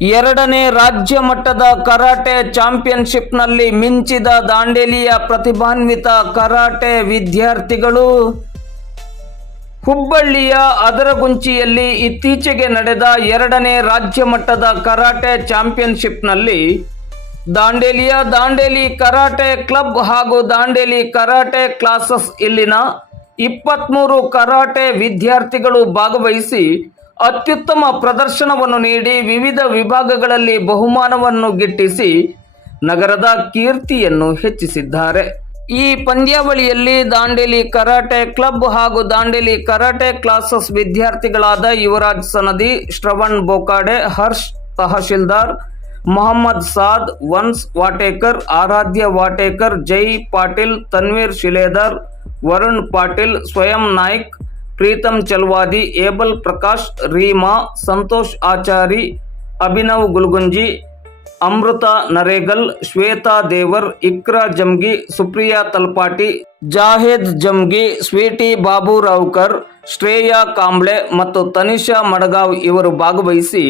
ಎರಡನೇ ರಾಜ್ಯ ಮಟ್ಟದ ಕರಾಟೆ ಚಾಂಪಿಯನ್ಶಿಪ್ನಲ್ಲಿ ಮಿಂಚಿದ ದಾಂಡೇಲಿಯ ಪ್ರತಿಭಾನ್ವಿತ ಕರಾಟೆ ವಿದ್ಯಾರ್ಥಿಗಳು. ಹುಬ್ಬಳ್ಳಿಯ ಅದರಗುಂಚಿಯಲ್ಲಿ ಇತ್ತೀಚೆಗೆ ನಡೆದ ಎರಡನೇ ರಾಜ್ಯ ಮಟ್ಟದ ಕರಾಟೆ ಚಾಂಪಿಯನ್ಶಿಪ್ನಲ್ಲಿ ದಾಂಡೇಲಿಯ ದಾಂಡೇಲಿ ಕರಾಟೆ ಕ್ಲಬ್ ಹಾಗೂ ದಾಂಡೇಲಿ ಕರಾಟೆ ಕ್ಲಾಸಸ್ ಇಲ್ಲಿನ 23 ಕರಾಟೆ ವಿದ್ಯಾರ್ಥಿಗಳು ಭಾಗವಹಿಸಿ ಅತ್ಯುತ್ತಮ ಪ್ರದರ್ಶನವನ್ನು ನೀಡಿ ವಿವಿಧ ವಿಭಾಗಗಳಲ್ಲಿ ಬಹುಮಾನವನ್ನು ಗಿಟ್ಟಿಸಿ ನಗರದ ಕೀರ್ತಿಯನ್ನು ಹೆಚ್ಚಿಸಿದ್ದಾರೆ. ಈ ಪಂದ್ಯಾವಳಿಯಲ್ಲಿ ದಾಂಡೇಲಿ ಕರಾಟೆ ಕ್ಲಬ್ ಹಾಗೂ ದಾಂಡೇಲಿ ಕರಾಟೆ ಕ್ಲಾಸಸ್ ವಿದ್ಯಾರ್ಥಿಗಳಾದ ಯುವರಾಜ್ ಸನದಿ, ಶ್ರವಣ್ ಬೋಕಾಡೆ, ಹರ್ಷ್ ತಹಶೀಲ್ದಾರ್, ಮೊಹಮ್ಮದ್ ಸಾದ್, ವನ್ಸ್ ವಾಟೇಕರ್, ಆರಾಧ್ಯ ವಾಟೇಕರ್, ಜೈ ಪಾಟೀಲ್, ತನ್ವೀರ್ ಶಿಲೇದಾರ್, ವರುಣ್ ಪಾಟೀಲ್, ಸ್ವಯಂ ನಾಯ್ಕ್, ಪ್ರೀತಮ್ ಚಲ್ವಾದಿ, ಏಬಲ್ ಪ್ರಕಾಶ್, ರೀಮಾ, ಸಂತೋಷ್ ಆಚಾರಿ, ಅಭಿನವ್ ಗುಲ್ಗುಂಜಿ, ಅಮೃತ ನರೇಗಲ್, ಶ್ವೇತಾ ದೇವರ್, ಇಕ್ರಾ ಜಮ್ಗಿ, ಸುಪ್ರಿಯಾ ತಲ್ಪಾಟಿ, ಜಾಹೇದ್ ಜಮ್ಗಿ, ಸ್ವೀಟಿ ಬಾಬುರಾವ್ಕರ್, ಶ್ರೇಯಾ ಕಾಂಬ್ಳೆ ಮತ್ತು ತನಿಷಾ ಮಡಗಾವ್ ಇವರು ಭಾಗವಹಿಸಿ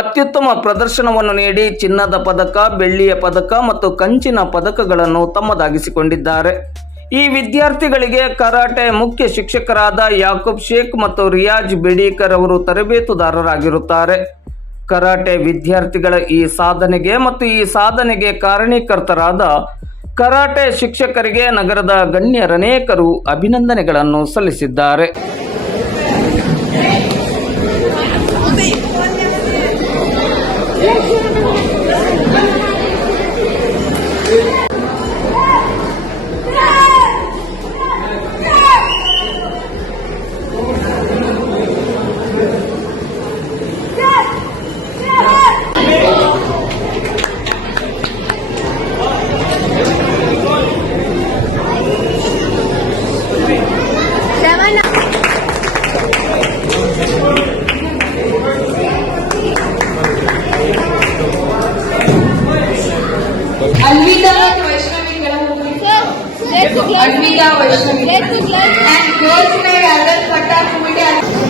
ಅತ್ಯುತ್ತಮ ಪ್ರದರ್ಶನವನ್ನು ನೀಡಿ ಚಿನ್ನದ ಪದಕ, ಬೆಳ್ಳಿಯ ಪದಕ ಮತ್ತು ಕಂಚಿನ ಪದಕಗಳನ್ನು ತಮ್ಮದಾಗಿಸಿಕೊಂಡಿದ್ದಾರೆ. ಈ ವಿದ್ಯಾರ್ಥಿಗಳಿಗೆ ಕರಾಟೆ ಮುಖ್ಯ ಶಿಕ್ಷಕರಾದ ಯಾಕೂಬ್ ಶೇಖ್ ಮತ್ತು ರಿಯಾಜ್ ಬೇಡೀಕರ್ ಅವರು ತರಬೇತುದಾರರಾಗಿರುತ್ತಾರೆ. ಕರಾಟೆ ವಿದ್ಯಾರ್ಥಿಗಳ ಈ ಸಾಧನೆಗೆ ಮತ್ತು ಈ ಸಾಧನೆಗೆ ಕಾರಣೀಕರ್ತರಾದ ಕರಾಟೆ ಶಿಕ್ಷಕರಿಗೆ ನಗರದ ಗಣ್ಯರನೇಕರು ಅಭಿನಂದನೆಗಳನ್ನು ಸಲ್ಲಿಸಿದ್ದಾರೆ. Anvita Vaishnavi and girls may adult Pata committee.